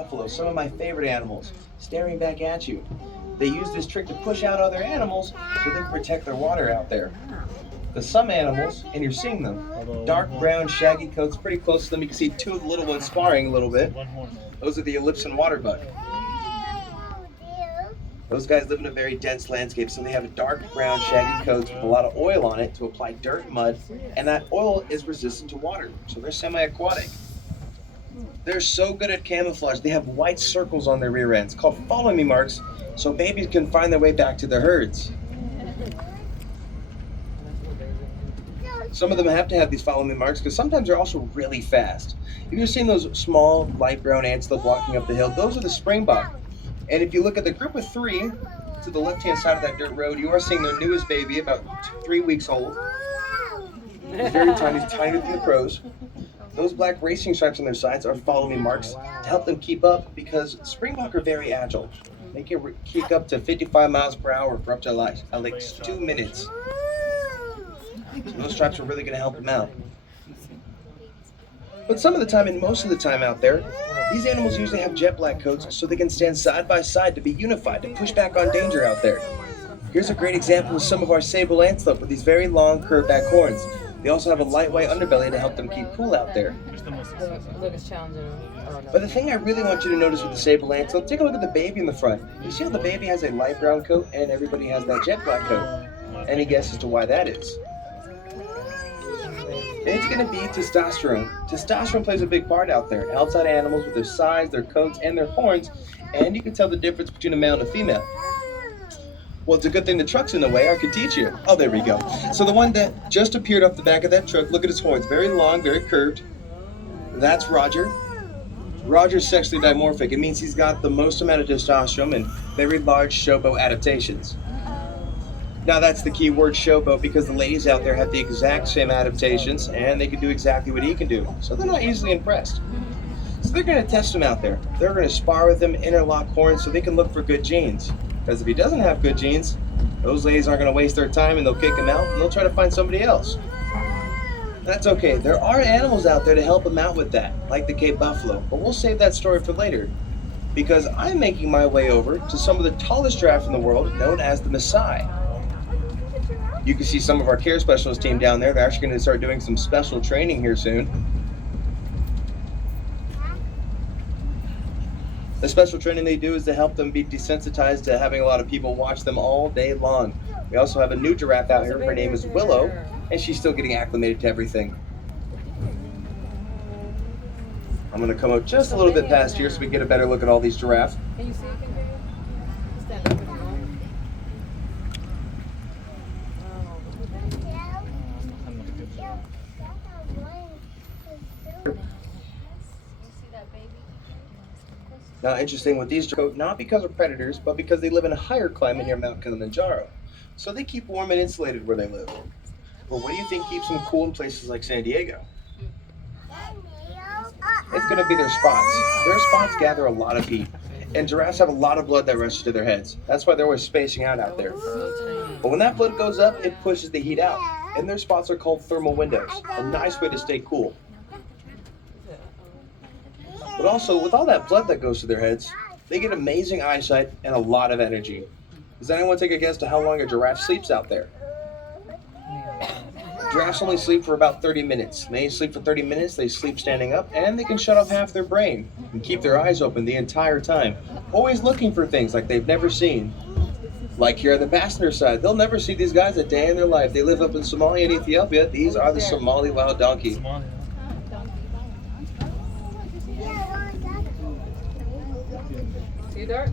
Buffalo, some of my favorite animals, staring back at you. They use this trick to push out other animals so they can protect their water out there. Because some animals, and you're seeing them, dark brown shaggy coats pretty close to them. You can see two of the little ones sparring a little bit. Those are the Elypsin water buck. Those guys live in a very dense landscape, so they have a dark brown shaggy coats with a lot of oil on it to apply dirt and mud, and that oil is resistant to water, so they're semi-aquatic. They're so good at camouflage. They have white circles on their rear ends called follow me marks, so babies can find their way back to their herds. Some of them have to have these follow me marks because sometimes they're also really fast. Have you seen those small light brown antelope walking up the hill? Those are the springbok. And if you look at the group of three to the left-hand side of that dirt road, you are seeing their newest baby, about 3 weeks old. He's very tiny, he's tinier than the crows. Those black racing stripes on their sides are follow-me marks to help them keep up because springbok are very agile. They can kick up to 55 miles per hour for up to like 2 minutes. So those stripes are really going to help them out. But some of the time, and most of the time out there, these animals usually have jet black coats so they can stand side by side to be unified, to push back on danger out there. Here's a great example of some of our sable antelope with these very long curved back horns. They also have a light white underbelly to help them keep cool out there. But the thing I really want you to notice with the sable antelope, take a look at the baby in the front. You see how the baby has a light brown coat and everybody has that jet black coat? Any guess as to why that is? It's going to be testosterone. Testosterone plays a big part out there. It helps out animals with their size, their coats, and their horns, and you can tell the difference between a male and a female. Well, it's a good thing the truck's in the way. I could teach you. Oh, there we go. So the one that just appeared off the back of that truck, look at his horns. Very long, very curved. That's Roger. Roger's sexually dimorphic. It means he's got the most amount of testosterone and very large showboat adaptations. Now that's the key word, showboat, because the ladies out there have the exact same adaptations and they can do exactly what he can do. So they're not easily impressed. So they're going to test him out there. They're going to spar with him, interlock horns so they can look for good genes. Because if he doesn't have good genes, those ladies aren't going to waste their time and they'll kick him out and they'll try to find somebody else. That's okay. There are animals out there to help him out with that, like the Cape buffalo. But we'll save that story for later. Because I'm making my way over to some of the tallest giraffe in the world, known as the Maasai. You can see some of our care specialist team down there. They're actually going to start doing some special training here soon. The special training they do is to help them be desensitized to having a lot of people watch them all day long. We also have a new giraffe out here. Her name is Willow, and she's still getting acclimated to everything. I'm going to come up just a little bit past here so we get a better look at all these giraffes. Can you see it? Stand up. Now, interesting with these giraffe, not because of predators, but because they live in a higher climate near Mount Kilimanjaro. So they keep warm and insulated where they live. Well, what do you think keeps them cool in places like San Diego? It's going to be their spots. Their spots gather a lot of heat. And giraffes have a lot of blood that rushes to their heads. That's why they're always spacing out there. But when that blood goes up, it pushes the heat out. And their spots are called thermal windows. A nice way to stay cool. But also, with all that blood that goes to their heads, they get amazing eyesight and a lot of energy. Does anyone take a guess to how long a giraffe sleeps out there? Giraffes only sleep for about 30 minutes. They sleep for 30 minutes, they sleep standing up, and they can shut off half their brain and keep their eyes open the entire time, always looking for things like they've never seen. Like here on the passenger side, they'll never see these guys a day in their life. They live up in Somalia and Ethiopia. These are the Somali wild donkey. See there?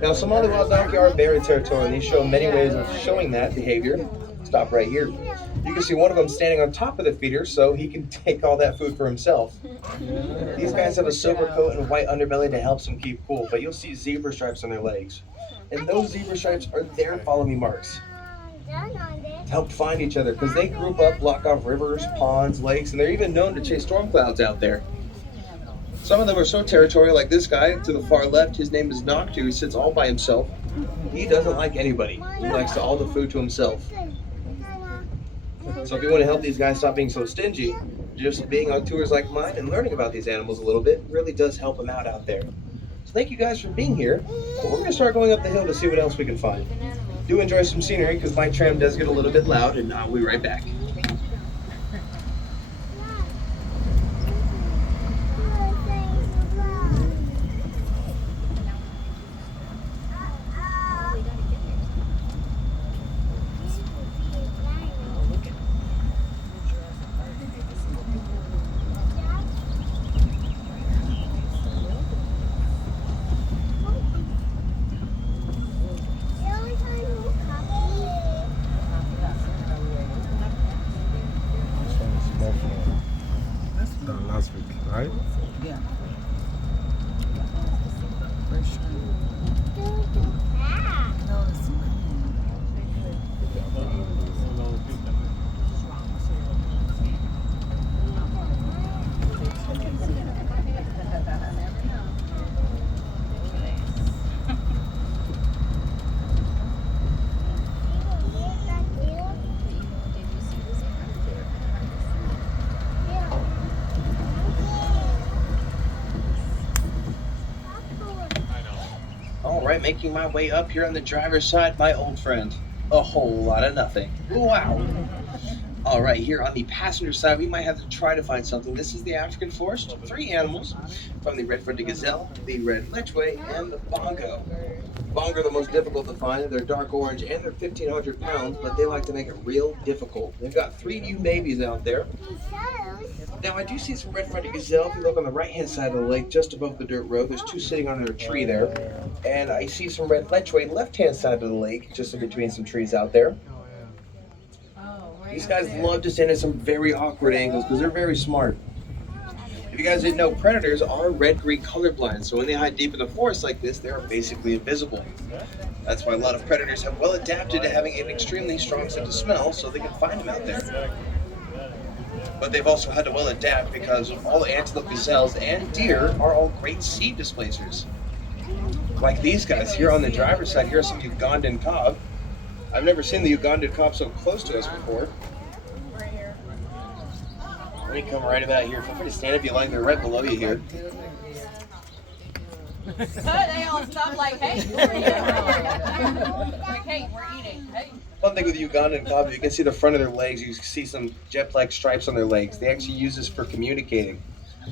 Now, Somali wild donkey are very territorial, and these show many ways of showing that behavior. Stop right here. You can see one of them standing on top of the feeder so he can take all that food for himself. These guys have a silver coat and white underbelly that helps them keep cool, but you'll see zebra stripes on their legs. And those zebra stripes are their follow-me marks to help find each other, because they group up, block off rivers, ponds, lakes, and they're even known to chase storm clouds out there. Some of them are so territorial, like this guy to the far left. His name is Noctu. He sits all by himself. He doesn't like anybody. He likes all the food to himself. So if you want to help these guys stop being so stingy, just being on tours like mine and learning about these animals a little bit really does help them out there. So thank you guys for being here. But we're going to start going up the hill to see what else we can find. Do enjoy some scenery because my tram does get a little bit loud, and I'll be right back. Done last week, right? Yeah. No, it's All right, making my way up here on the driver's side, my old friend. A whole lot of nothing. Wow. All right, here on the passenger side, we might have to try to find something. This is the African forest. 3 animals from the red-fronted gazelle, the red lechwe, and the bongo. Bongo are the most difficult to find. They're dark orange and they're 1,500 pounds, but they like to make it real difficult. They've got 3 new babies out there. Now, I do see some red-fronted gazelle. If you look on the right-hand side of the lake, just above the dirt road, there's 2 sitting under a tree there. And I see some red lechwe left-hand side of the lake, just in between some trees out there. These guys love to stand at some very awkward angles because they're very smart. If you guys didn't know, predators are red-green colorblind, so when they hide deep in the forest like this, they're basically invisible. That's why a lot of predators have well adapted to having an extremely strong sense of smell so they can find them out there. But they've also had to well adapt because all antelope, gazelles, and deer are all great seed displacers. Like these guys here on the driver's side, here are some Ugandan cob. I've never seen the Ugandan cob so close to us before. Let me come right about here. Feel free to stand if you like. They're right below you here. They all stop like, hey, we're eating. Like, hey, we're eating. Hey. One thing with the Ugandan cob, you can see the front of their legs. You see some jet-black stripes on their legs. They actually use this for communicating.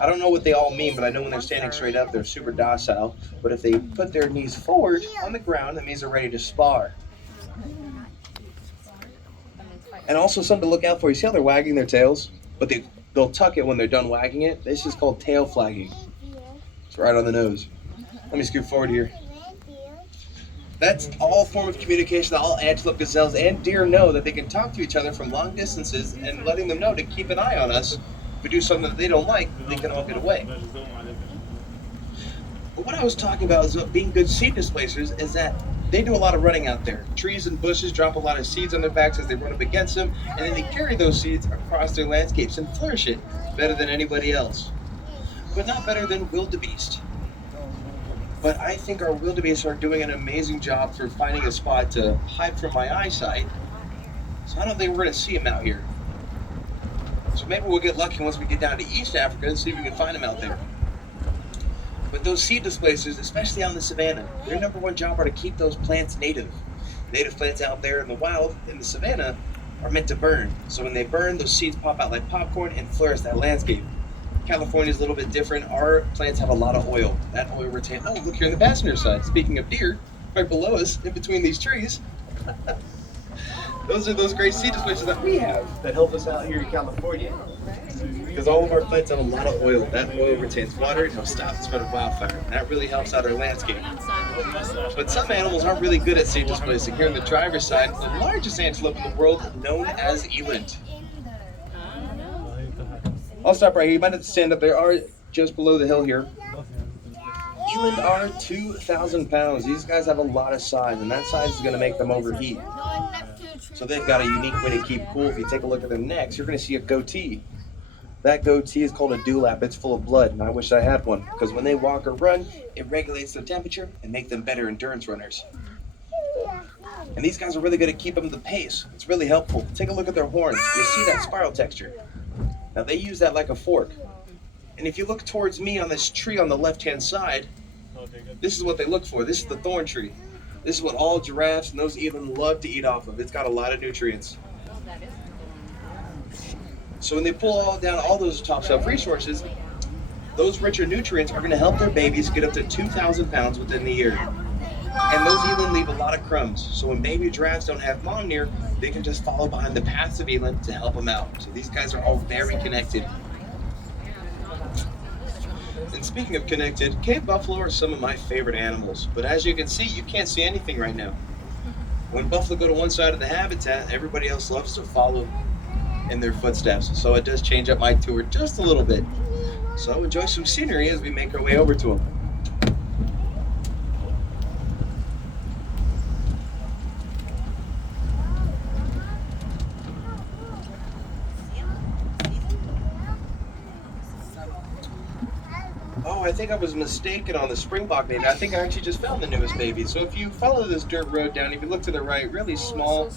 I don't know what they all mean, but I know when they're standing straight up, they're super docile. But if they put their knees forward on the ground, that means they're ready to spar. And also something to look out for. You see how they're wagging their tails? But they'll tuck it when they're done wagging it. This is called tail flagging. It's right on the nose. Let me scoot forward here. That's all form of communication that all antelope, gazelles, and deer know, that they can talk to each other from long distances and letting them know to keep an eye on us. If we do something that they don't like, they can all get away. But what I was talking about is being good seed displacers is that they do a lot of running out there. Trees and bushes drop a lot of seeds on their backs as they run up against them, and then they carry those seeds across their landscapes and flourish it better than anybody else. But not better than wildebeest. But I think our wildebeest are doing an amazing job for finding a spot to hide from my eyesight. So I don't think we're going to see them out here. So maybe we'll get lucky once we get down to East Africa and see if we can find them out there. But those seed displacers, especially out in the savannah, their number one job are to keep those plants native. Native plants out there in the wild, in the savannah, are meant to burn. So when they burn, those seeds pop out like popcorn and flourish that landscape. California's a little bit different. Our plants have a lot of oil. That oil retains. Oh, look here on the passenger side. Speaking of deer, right below us, in between these trees. Those are those great seed displacers that we have that help us out here in California. Because all of our plants have a lot of oil. That oil retains water and helps stop the spread of wildfire. And that really helps out our landscape. But some animals aren't really good at seed displacing. Here on the driver's side, the largest antelope in the world, known as eland. I'll stop right here. You might have to stand up. There are just below the hill here. Eland are 2,000 pounds. These guys have a lot of size, and that size is going to make them overheat. So they've got a unique way to keep cool. If you take a look at their necks, you're going to see a goatee. That goatee is called a dewlap. It's full of blood, and I wish I had one, because when they walk or run, it regulates their temperature and make them better endurance runners. And these guys are really good at keeping the pace. It's really helpful. Take a look at their horns. You see that spiral texture. Now they use that like a fork. And if you look towards me on this tree on the left-hand side, this is what they look for. This is the thorn tree. This is what all giraffes and those eland love to eat off of. It's got a lot of nutrients. So when they pull all down all those top shelf resources, those richer nutrients are going to help their babies get up to 2,000 pounds within the year. And those eland leave a lot of crumbs. So when baby giraffes don't have mom near, they can just follow behind the paths of eland to help them out. So these guys are all very connected. And speaking of connected, cave buffalo are some of my favorite animals. But as you can see, you can't see anything right now. When buffalo go to one side of the habitat, everybody else loves to follow in their footsteps. So it does change up my tour just a little bit. So enjoy some scenery as we make our way over to them. Oh, I think I was mistaken on the springbok baby. I think I actually just found the newest baby. So if you follow this dirt road down, if you look to the right, really small,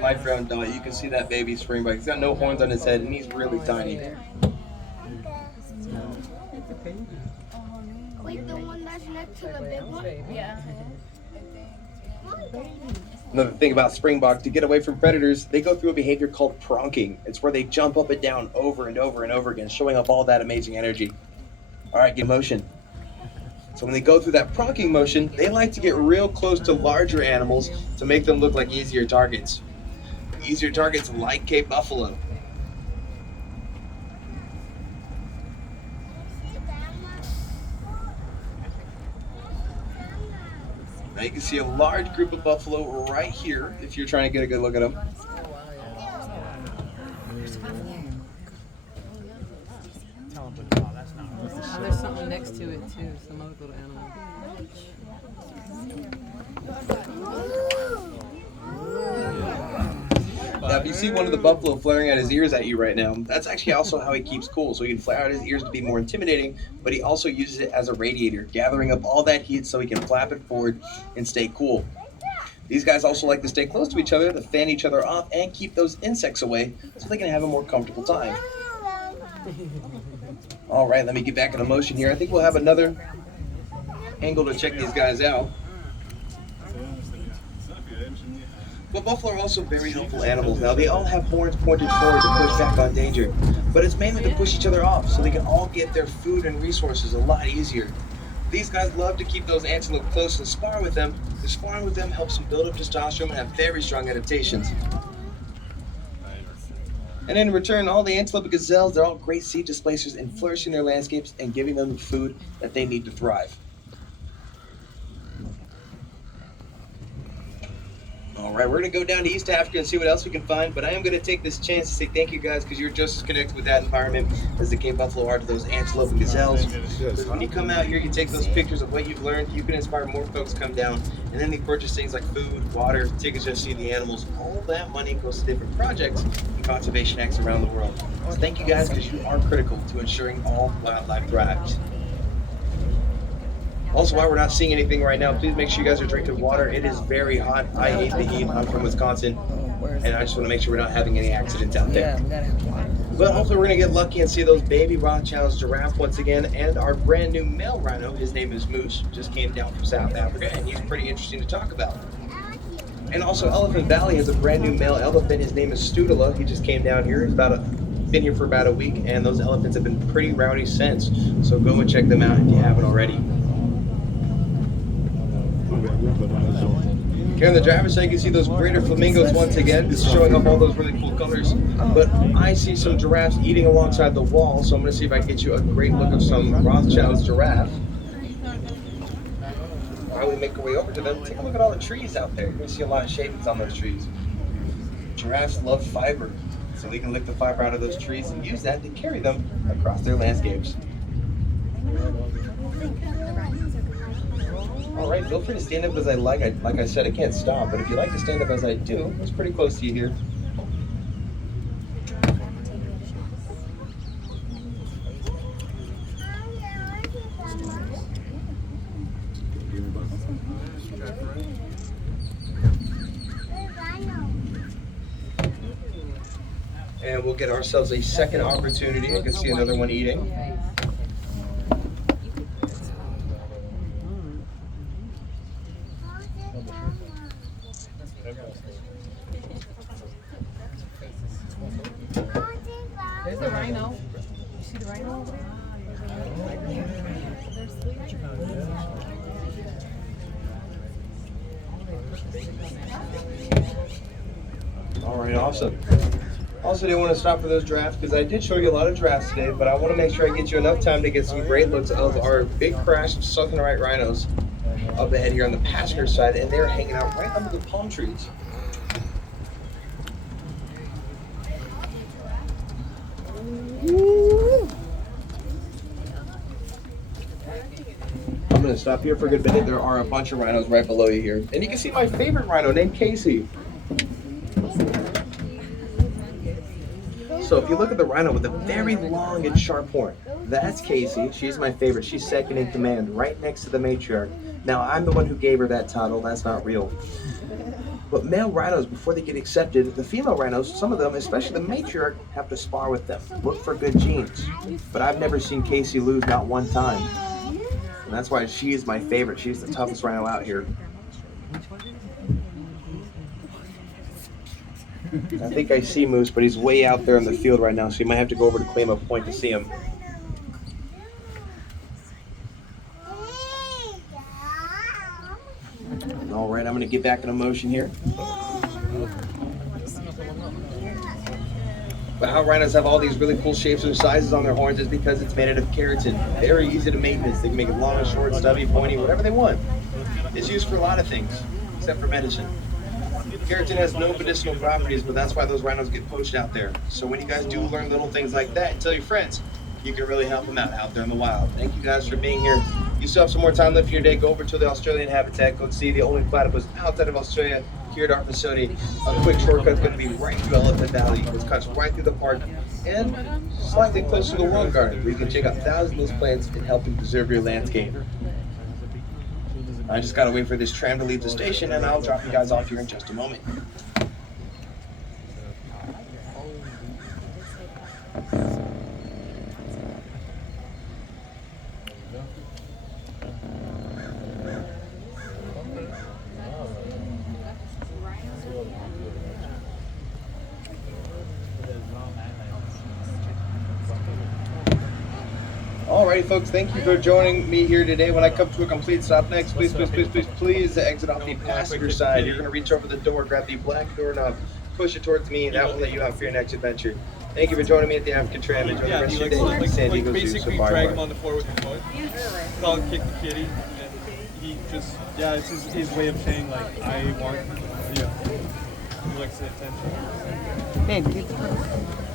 light brown dot, you can see that baby springbok. He's got no horns on his head and he's really tiny. Wait, the one that's next to the big one? Yeah. Another thing about springbok, to get away from predators, they go through a behavior called pronking. It's where they jump up and down over and over and over again, showing up all that amazing energy. All right, get motion. So when they go through that pronking motion, they like to get real close to larger animals to make them look like easier targets. Easier targets like Cape buffalo. Now you can see a large group of buffalo right here if you're trying to get a good look at them. There's something next to it too, some other little animal. Now if you see one of the buffalo flaring out his ears at you right now, that's actually also how he keeps cool. So he can flare out his ears to be more intimidating, but he also uses it as a radiator, gathering up all that heat so he can flap it forward and stay cool. These guys also like to stay close to each other to fan each other off and keep those insects away so they can have a more comfortable time. All right, let me get back into motion here. I think we'll have another angle to check these guys out. But buffalo are also very helpful animals. Now, they all have horns pointed forward to push back on danger, but it's mainly to push each other off so they can all get their food and resources a lot easier. These guys love to keep those antelope close and spar with them, because sparring with them helps them build up testosterone and have very strong adaptations. And in return, all the antelope and gazelles, they're all great seed displacers and flourishing their landscapes and giving them the food that they need to thrive. All right, we're going to go down to East Africa and see what else we can find, but I am going to take this chance to say thank you guys because you're just as connected with that environment as the Cape buffalo are to those antelope and gazelles. Because when you come out here, you take those pictures of what you've learned, you can inspire more folks to come down, and then they purchase things like food, water, tickets just to see the animals. All that money goes to different projects and conservation acts around the world. So thank you guys because you are critical to ensuring all wildlife thrives. Also, while we're not seeing anything right now, please make sure you guys are drinking water. It is very hot. I hate the heat. I'm from Wisconsin, and I just want to make sure we're not having any accidents out there. But hopefully we're going to get lucky and see those baby Rothschild's giraffe once again, and our brand new male rhino. His name is Moose. Just came down from South Africa, and he's pretty interesting to talk about. And also, Elephant Valley has a brand new male elephant. His name is Studula. He just came down here. He's been here for about a week, and those elephants have been pretty rowdy since. So go and check them out if you haven't already. Here on the driver's side, you can see those greater flamingos once again, showing off all those really cool colors. But I see some giraffes eating alongside the wall, so I'm going to see if I can get you a great look of some Rothschild's giraffe. While we make our way over to them, take a look at all the trees out there. You're going to see a lot of shavings on those trees. Giraffes love fiber, so they can lick the fiber out of those trees and use that to carry them across their landscapes. All right, feel free to stand up as I like. Like I said, I can't stop, but if you like to stand up as I do, it's pretty close to you here. And then we'll get ourselves a second opportunity. You can see another one eating. There's the rhino. You see the rhino over there? All right, awesome. Also, didn't want to stop for those drafts because I did show you a lot of drafts today, but I want to make sure I get you enough time to get some great looks of our big crashed Southern White rhinos up ahead here on the passenger side, and they're hanging out right under the palm trees. I'm going to stop here for a good minute. There are a bunch of rhinos right below you here. And you can see my favorite rhino named Casey. So if you look at the rhino with a very long and sharp horn, that's Casey. She's my favorite. She's second in command, right next to the matriarch. Now, I'm the one who gave her that title. That's not real. But male rhinos, before they get accepted, the female rhinos, some of them, especially the matriarch, have to spar with them. Look for good genes. But I've never seen Casey lose, not one time. And that's why she is my favorite. She's the toughest rhino out here. I think I see Moose, but he's way out there in the field right now, so you might have to go over to claim a point to see him. All right, I'm going to get back into motion here. But how rhinos have all these really cool shapes and sizes on their horns is because it's made out of keratin. Very easy to maintenance. They can make it long, short, stubby, pointy, whatever they want. It's used for a lot of things, except for medicine. Keratin has no medicinal properties, but that's why those rhinos get poached out there. So when you guys do learn little things like that and tell your friends, you can really help them out there in the wild. Thank you guys for being here. You still have some more time left in your day. Go over to the Australian habitat. Go see the only platypus outside of Australia here at our facility. A quick shortcut's going to be right through Elephant Valley, which cuts right through the park and slightly close to the World Garden, where you can check out thousands of those plants and help you preserve your landscape. I just gotta wait for this tram to leave the station, and I'll drop you guys off here in just a moment. Alrighty, folks, thank you for joining me here today. When I come to a complete stop next, please exit off the passenger side. You're going to reach over the door, grab the black doorknob, push it towards me, and that will let you out for your next adventure. Thank you for joining me at the African Tram. Enjoy the rest of your day. San Diego Zoo. Basically drag him on the floor with your foot. Call it kick the kitty. And he just, it's his way of saying, like, I want, he likes the attention. Babe, get the